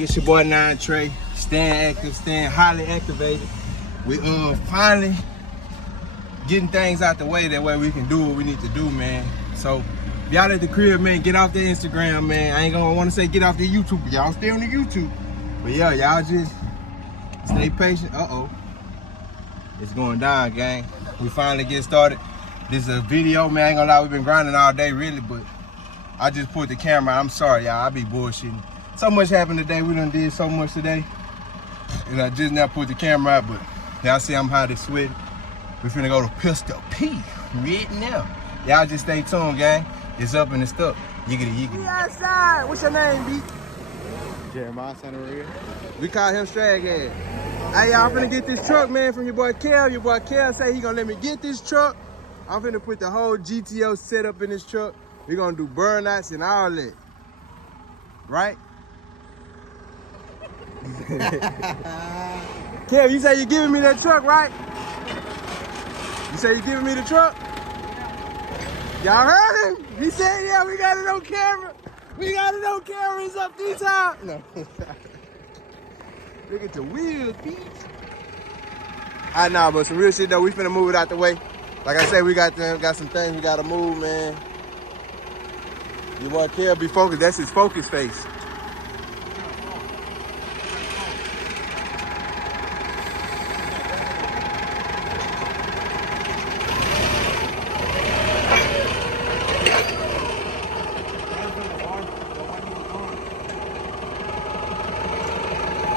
gang, it's your boy 9 Trey. Staying active, staying highly activated. We finally getting things out the way, that way we can do what we need to do, man. So if y'all at the crib, man, get off the Instagram, man. I ain't gonna wanna say get off the YouTube, but y'all stay on the YouTube. But yeah, y'all just stay patient. It's going down, gang. We finally get started. This is a video, man. I ain't gonna lie, we've been grinding all day, really, but I just put the camera out. I'm sorry, y'all. I be bullshitting. So much happened today. We done did so much today. And I just now put the camera out, but y'all see I'm hot and sweaty. We finna go to Pistol P right now. Y'all just stay tuned, gang. It's up and it's stuck. Yiggity, yiggity. We outside. What's your name, B? Jeremiah, son of Red. We call him Straghead. Hey, y'all, I'm finna get this truck, man, from your boy Kel. Your boy Kel say he gonna let me get this truck. I'm finna put the whole GTO setup in this truck. We gonna do burnouts and all that. Right? Kel, you say you giving me that truck, right? You say you giving me the truck? Y'all heard him? He said, yeah, we got it on camera. We got it on camera. It's up these times. No. Look at the wheels, bitch. Nah, but some real shit though. We finna move it out the way. Like I said, we got some things we gotta move, man. Your boy Kel be focused. That's his focus face.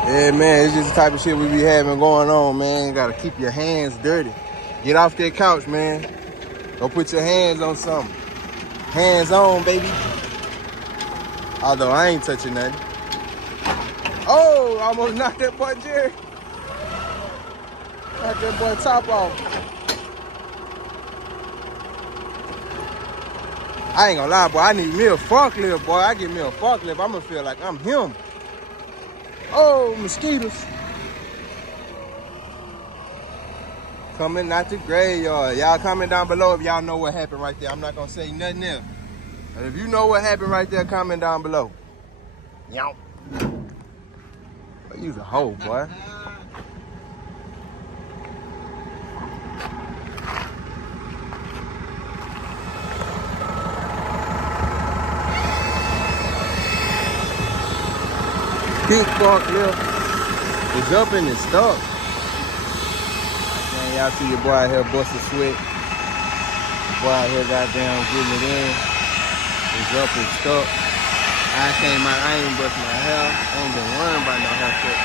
Yeah, man, it's just the type of shit we be having going on, man. You gotta keep your hands dirty. Get off that couch, man. Go put your hands on something. Hands on, baby. Although I ain't touching nothing. Oh, almost knocked that boy Jerry. Knocked that boy top off. I ain't gonna lie, boy. I need me a forklift, boy. I get me a forklift, I'm gonna feel like I'm him. Oh, mosquitoes. Coming out the graveyard. Y'all comment down below if y'all know what happened right there. I'm not gonna say nothing else. But if you know what happened right there, comment down below. Yow. You's a hoe, boy. Pink forklift is up and it's stuck. Man, y'all see your boy out here busting sweat. Boy out here goddamn getting it in. It's up and stuck. I came out, I ain't busting my hair. I ain't been worrying about no haircut.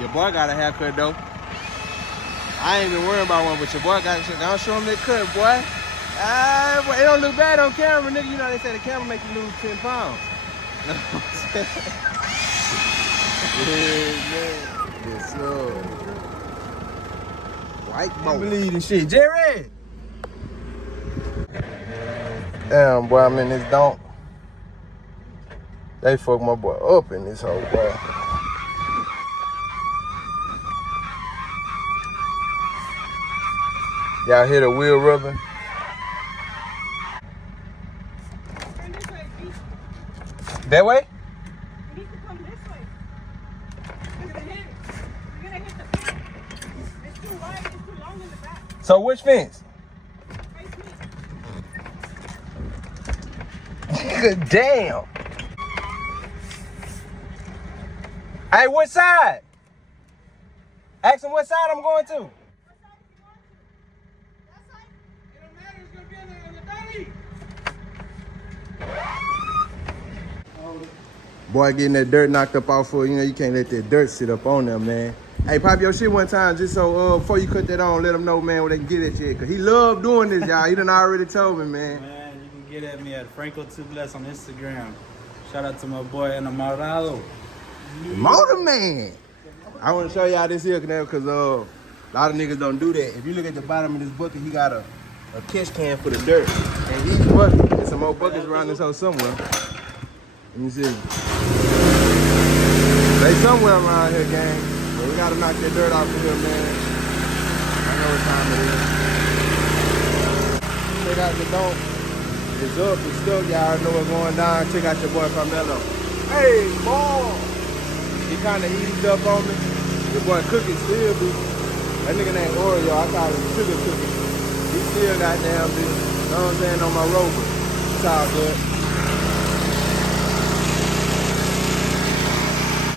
Your boy got a haircut though. I ain't been worrying about one, but your boy got a shit. Don't show him that cut, boy. Boy, it don't look bad on camera, nigga. You know they say the camera make you lose 10 pounds. You know what I'm saying? Yeah, man. Yes, sir. White boy. I believe this shit. Jerry! Damn, boy, I'm in this Donk. They fucked my boy up in this whole boy. Y'all hear the wheel rubbing? That way? You need to come this way. You're gonna hit the fence. It's too wide, it's too long in the back. So which fence? Damn. Hey, what side? Ask him what side I'm going to. Boy getting that dirt knocked up off of, you know, you can't let that dirt sit up on there, man. Hey, pop your shit one time just so before you cut that on, let them know, man, where they can get at you. Cause he love doing this, y'all. He done already told me, man. Man, you can get at me at Franco2Bless on Instagram. Shout out to my boy Enamorado. Motor Man. I want to show y'all this here because a lot of niggas don't do that. If you look at the bottom of this bucket, he got a catch can for the dirt. And each bucket, there's some more buckets around this hole somewhere. Let me see. They somewhere around here, gang. But we gotta knock that dirt off of here, man. I know what time it is. Check out the Donk. It's up, it's stuck. Y'all already know what's going down. Check out your boy Carmelo. Hey, boy. He kind of eased up on me. Your boy Cookie still be. That nigga named Oreo, I call him Sugar Cookie. He still goddamn be, you know what I'm saying, on my rover. It's all good.